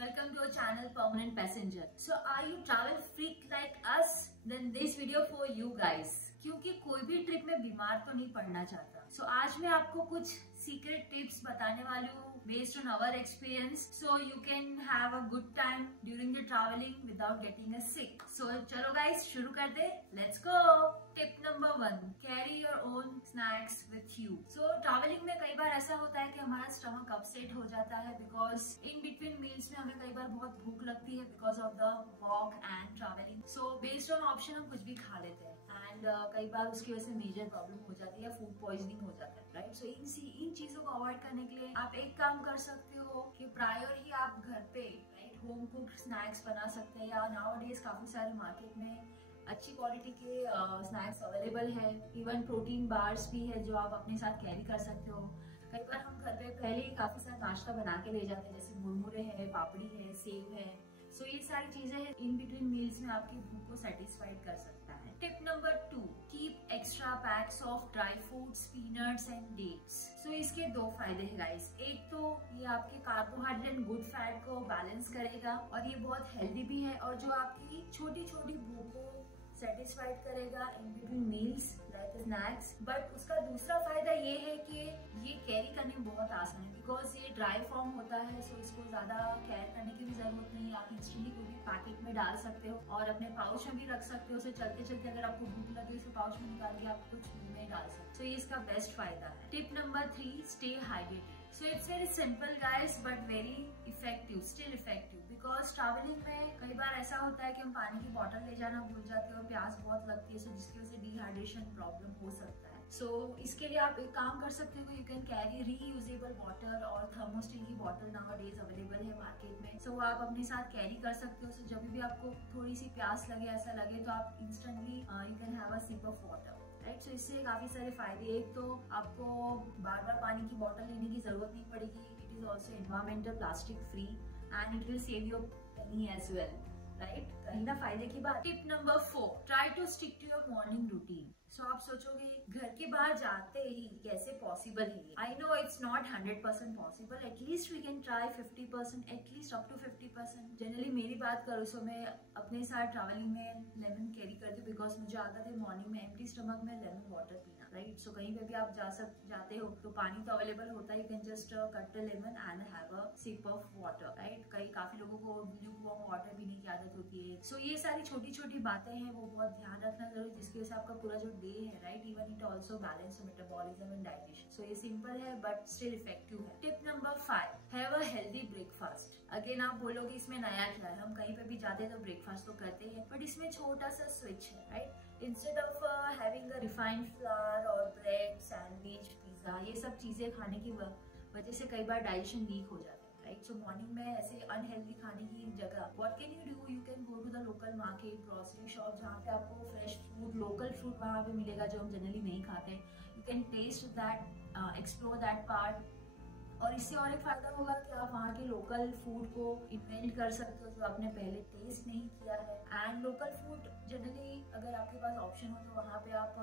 Welcome to our channel Permanent Passenger. So are you travel freak like us? Then this video for you guys. क्योंकि कोई भी trip में बीमार तो नहीं पड़ना चाहता. So आज मैं आपको कुछ सीक्रेट टिप्स बताने वाली हूँ based on our experience. So you can have a good time during the traveling without getting a sick. So चलो guys शुरू कर दे. Let's go. Tip number 1: carry your own snacks with you. So traveling में कई बार ऐसा होता है कि हमारा स्टमक अपसेट हो जाता है because in between meals में हमें कई बार बहुत भूख लगती है because of the walk and traveling. So based on option हम कुछ भी खा लेते हैं and कई बार उसकी वजह से मेजर प्रॉब्लम हो जाती है, फूड पॉइजनिंग हो जाता है, राइट. सो इन चीजों को अवॉइड करने के लिए आप एक काम कर सकते हो कि प्रायर ही आप घर पे राइट होम कुक्ड स्नैक्स बना सकते हैं, या नाउअडेज काफी सारे मार्केट में अच्छी क्वालिटी के स्नैक्स अवेलेबल है. इवन प्रोटीन बार्स भी है जो आप अपने साथ कैरी कर सकते हो. कई बार हम घर पे पहले ही काफी सारा नाश्ता बना के ले जाते हैं, जैसे मुरमुरे है, पापड़ी है, सेव है. सो ये सारी चीजें इन बिटवीन मील्स में आपकी भूख को सेटिस्फाइड कर सकता है. Tip number 2: keep extra packs of dry fruits, peanuts and dates. So इसके दो फायदे हैं गाइस. एक तो ये आपके कार्बोहाइड्रेट एंड गुड फैट को बैलेंस करेगा और ये बहुत हेल्दी भी है, और जो आपकी छोटी छोटी भूख को सेटिस्फाइड करेगा in between meals like snacks. But उसका दूसरा फायदा ये है कि ये कैरी करने में बहुत आसान है बिकॉज ये ड्राई फॉर्म होता है. सो इसको ज्यादा केयर करने की भी जरूरत नहीं है. आप इंस्टेंटली कोई भी पैकेट में डाल सकते हो और अपने पाउच में भी रख सकते हो. उसे चलते चलते अगर आपको भूख लगे उसे पाउच में निकाल के आप कुछ में डाल सकते हो. सो ये इसका बेस्ट फायदा है. Tip number 3: stay hydrated. So it's very simple guys but very effective, still effective because traveling में कई बार ऐसा होता है कि हम पानी की बोतल ले जाना भूल जाते हैं और प्यास बहुत लगती है, so जिसकी वजह से डिहाइड्रेशन प्रॉब्लम हो सकता है. So इसके लिए आप एक काम कर सकते हो, you can carry reusable water और थर्मोस्टिल की बोतल नाउअडेज अवेलेबल है मार्केट में. So आप अपने साथ कैरी कर सकते हो. So जब भी आपको थोड़ी सी प्यास लगे, ऐसा लगे, तो आप instantly you can have a sip of water, right. So इससे काफी सारे फायदे. एक तो आपको बार बार पानी की बोतल लेने की जरूरत नहीं पड़ेगी. It is also environmental plastic free and it will save your money as well, right. कहीं ना फायदे की बात. Tip number 4: try to stick to your morning routine. So आप सोचोगे घर के बाहर जाते ही कैसे पॉसिबल है. I know it's not 100% possible. At least we can try 50%, at least up to 50%. Generally मेरी बात करूँ सो मैं अपने साथ ट्रैवलिंग में लेमन कैरी करती हूँ बिकॉज मुझे आदत है मॉर्निंग में एम्प्टी स्टमक में लेमन वाटर पीना, राइट. सो कहीं पे भी आप जाते हो तो पानी तो अवेलेबल होता है. You can just cut the lemon and have a sip of water, right. काफी लोगों को ल्यूकवार्म वाटर पीने की आदत होती है. सो ये सारी छोटी छोटी बातें हैं, वो बहुत ध्यान रखना जरूरी, जिसकी वजह से आपका पूरा जो डे है, right, even it also balance metabolism and digestion. So ये सिंपल है बट स्टिल इफेक्टिव है. Tip number 5: have a healthy breakfast. Again आप बोलोगे इसमें नया क्या है, हम कहीं पे भी जाते हैं तो ब्रेकफास्ट तो करते हैं, बट इसमें छोटा सा स्विच है, right. Instead of having a refined flour और ब्रेड, सैंडविच, पिज्जा, ये सब चीजें खाने की वजह से कई बार डाइजेशन वीक हो जाता है, राइट. सो मॉर्निंग में ऐसे अनहेल्दी खाने की जगह what can you do, you can go to the local market, grocery shop, जहाँ पे आपको फ्रेश फूड, लोकल फूड वहाँ पे मिलेगा जो हम जनरली नहीं खाते. You can taste that, explore that part. और इससे और एक फायदा होगा कि आप वहाँ के लोकल फूड को इन्वेंट कर सकते हो जो आपने पहले टेस्ट नहीं किया है. एंड लोकल फूड जनरली अगर आपके पास ऑप्शन हो तो वहाँ पे आप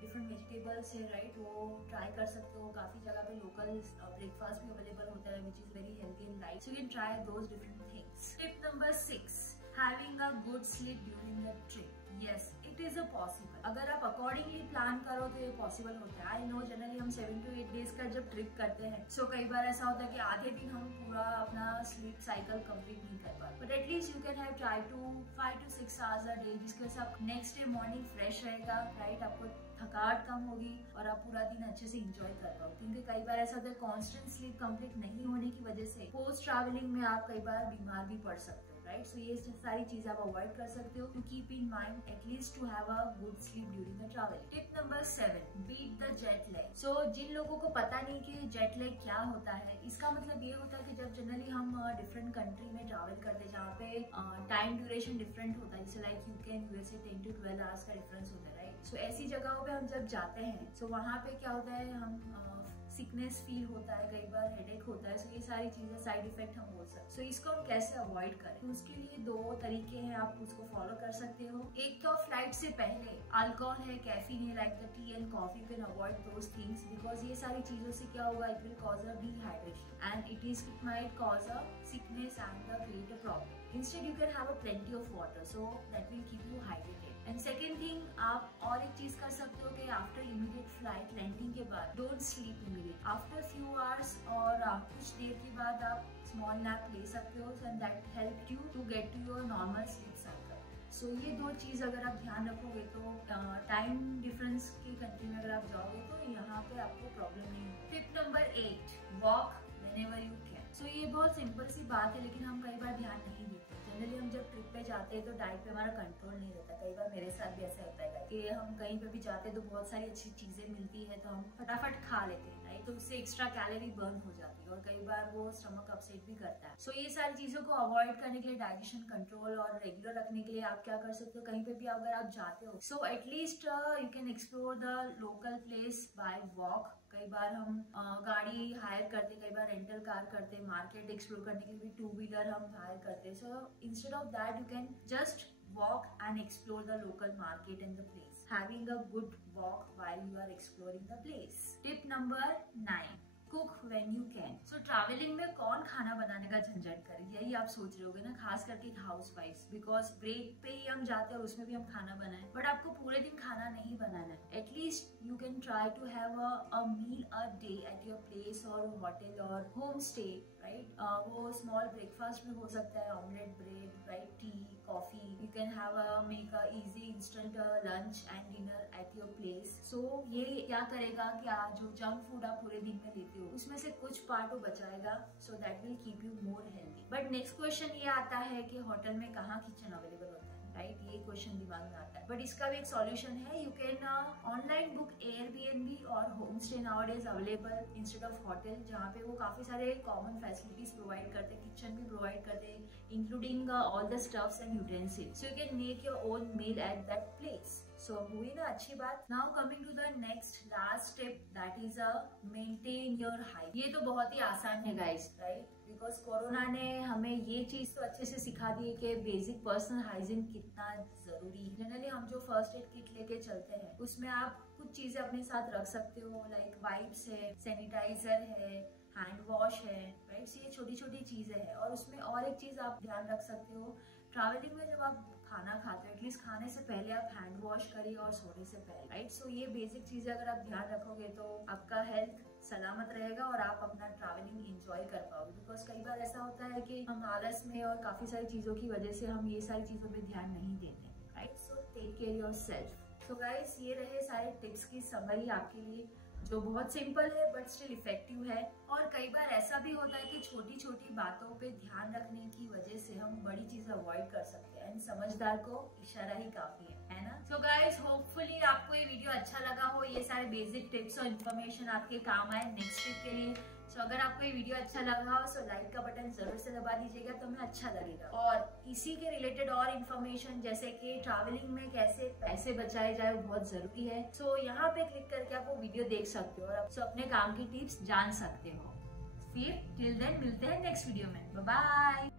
डिफरेंट वेजिटेबल्स है, राइट, वो ट्राई कर सकते हो. काफी जगह पे लोकल ब्रेकफास्ट भी अवेलेबल होता है which is very healthy and light. So you can try those different things. Tip number 6: having a good sleep during the trip. Yes, it is a possible. अगर आप अकॉर्डिंगली प्लान करो तो ये possible होता है. I no generally हम 7 to 8 days का जब ट्रिप करते हैं सो कई बार ऐसा होता है कि आधे दिन हम पूरा अपना स्लीप साइकिल कंप्लीट नहीं कर पाते, but at least you can have try to 5 to 6 hours a day, जिसकी वजह से आप नेक्स्ट डे मॉर्निंग फ्रेश रहेगा, राइट. आपको थकावट कम होगी और आप पूरा दिन अच्छे से एंजॉय कर पाओ. क्योंकि कई बार ऐसा होता है कांस्टेंट स्लीप कंप्लीट नहीं होने की वजह से पोस्ट ट्रैवलिंग में आप कई बार बीमार भी पड़ सकते हो, राइट. सो ये सारी चीजें आप अवॉइड कर सकते हो to keep in mind at least to have a good sleep during the travel. Tip number 7: beat the jet lag. So जिन लोगों को पता नहीं कि जेट लैग क्या होता है, इसका मतलब ये होता है कि जब जनरली हम डिफरेंट कंट्री में ट्रैवल करते हैं जहाँ पे टाइम ड्यूरेशन डिफरेंट होता है, जैसे like UK and USA 10 to 12 hours का डिफरेंस होता है, राइट. सो ऐसी जगहों पे हम जब जाते हैं सो वहाँ पे क्या होता है, हम सिकनेस फील होता है, कई बार हेडेक होता है। सो ये सारी चीजें साइड इफेक्ट हम बोल सकते हैं। सो इसको हम कैसे अवॉइड करें, तो उसके लिए 2 तरीके हैं, आप उसको फॉलो कर सकते हो। एक तो फ्लाइट से पहले अल्कोहल है, कैफीन है, like the T and coffee, you can avoid those things because ये सारी चीजों से क्या होगा, it will cause a dehydration and it might cause a sickness and create a problem. Instead you can have a plenty of water, so that will keep you hydrated. And second thing, आप और एक चीज कर सकते हो कि after immediate flight landing के बाद don't sleep immediate, after few hours और कुछ देर के बाद आप स्मॉल नैप ले सकते हो and that help you to get to your normal sleep cycle. So ये 2 चीज अगर आप ध्यान रखोगे तो टाइम डिफरेंस के कंट्री में अगर आप जाओगे तो यहाँ पे आपको प्रॉब्लम नहीं होगी। Tip number 8, walk whenever you can. So ये बहुत सिंपल सी बात है, लेकिन हम कई बार ध्यान नहीं देते। जनरली हम जब ट्रिप पे जाते हैं तो डाइट पे हमारा कंट्रोल नहीं रहता। कई बार मेरे साथ भी ऐसा होता है कि हम कहीं पे भी जाते हैं तो बहुत सारी अच्छी चीजें मिलती है तो हम फटाफट खा लेते हैं, राइट? तो उससे एक्स्ट्रा कैलोरी बर्न हो जाती है और कई बार वो स्टमक अपसेट भी करता है। सो ये सारी चीजों को अवॉइड करने के लिए, डाइजेशन कंट्रोल और रेगुलर रखने के लिए आप क्या कर सकते हो, कहीं पे भी अगर आप जाते हो so at least you can explore the local place by walk. कई बार हम गाड़ी हायर करते, कई बार रेंटल कार करते, मार्केट एक्सप्लोर करने के लिए भी 2 व्हीलर हम हायर करते। So instead of that you can just walk and explore the local market and the place, having a good walk while you are exploring the place. Tip number 9, cook when you can. So travelling में कौन खाना बनाने का झंझट करे, यही आप सोच रहे होगे ना, खास करके हाउस वाइफ्स, बिकॉज ब्रेक पे ही हम जाते हैं और उसमें भी हम खाना बनाएं, बट आपको पूरे दिन खाना नहीं बनाना है। At least you can try to have a meal a day at your place और होटल और होम स्टे, राइट? वो स्मॉल ब्रेकफास्ट भी हो सकता है, omelette, bread, right, tea, coffee. You can have make a easy instant lunch and dinner at your place. So ये क्या करेगा कि आज जो जंक फूड आप पूरे दिन में लेते हो उसमें से कुछ पार्ट वो बचाएगा, so that will keep you more healthy. But next question ये आता है कि होटल में कहाँ किचन अवेलेबल होता है, राइट? ये क्वेश्चन दिमाग में आता है, बट इसका भी एक सॉल्यूशन है। You can online book Airbnb और home stay nowadays available instead of hotel, जहाँ पे वो काफी सारे कॉमन फैसिलिटीज प्रोवाइड करते हैं, किचन भी प्रोवाइड करते हैं, including all the stuffs and utensils. So you can make your own meal at that place. So हुई ना अच्छी बात। Now coming to the next last step, that is maintain your hygiene. ये तो बहुत ही आसान है गाइस, राइट? बिकॉज कोरोना ने हमें ये चीज तो अच्छे से सिखा दी है कि बेसिक पर्सनल हाइजीन कितना जरूरी है। जनरली हम जो फर्स्ट एड किट लेके चलते हैं उसमें आप कुछ चीजें अपने साथ रख सकते हो, लाइक वाइप्स है, सैनिटाइजर है, हैंड वॉश है, राइट? ये छोटी छोटी चीजें हैं। और उसमें और एक चीज आप ध्यान रख सकते हो, ट्रैवलिंग में जब आप खाना खाते हो एटलीस्ट खाने से पहले आप हैंड वॉश करिए और सोने से पहले, राइट? सो ये बेसिक चीजें अगर आप ध्यान रखोगे तो आपका हेल्थ सलामत रहेगा और आप अपना ट्रैवलिंग एंजॉय कर पाओगे। बिकॉज कई बार ऐसा होता है कि हम आलस में और काफी सारी चीजों की वजह से हम ये सारी चीजों पे ध्यान नहीं देते, right? So take care yourself. So guys, ये रहे सारे टिप्स की समरी आपके लिए, जो बहुत सिंपल है बट स्टिल इफेक्टिव है। और कई बार ऐसा भी होता है कि छोटी छोटी बातों पे ध्यान रखने की वजह से हम बड़ी चीज अवॉइड कर सकते हैं एंड समझदार को इशारा ही काफी है ना? सो गाइस, होपफुली आपको ये वीडियो अच्छा लगा हो, ये सारे बेसिक टिप्स और इन्फॉर्मेशन आपके काम आए नेक्स्ट ट्रिप के लिए। सो अगर आपको ये वीडियो अच्छा लगा हो सो लाइक का बटन जरूर से दबा दीजिएगा, तो हमें अच्छा लगेगा। और इसी के रिलेटेड और इन्फॉर्मेशन जैसे कि ट्रैवलिंग में कैसे पैसे बचाए जाए वो बहुत जरूरी है। सो यहाँ पे क्लिक करके आप वो वीडियो देख सकते हो और आप अपने काम की टिप्स जान सकते हो। फिर टिल देन मिलते हैं नेक्स्ट वीडियो में। Bye bye.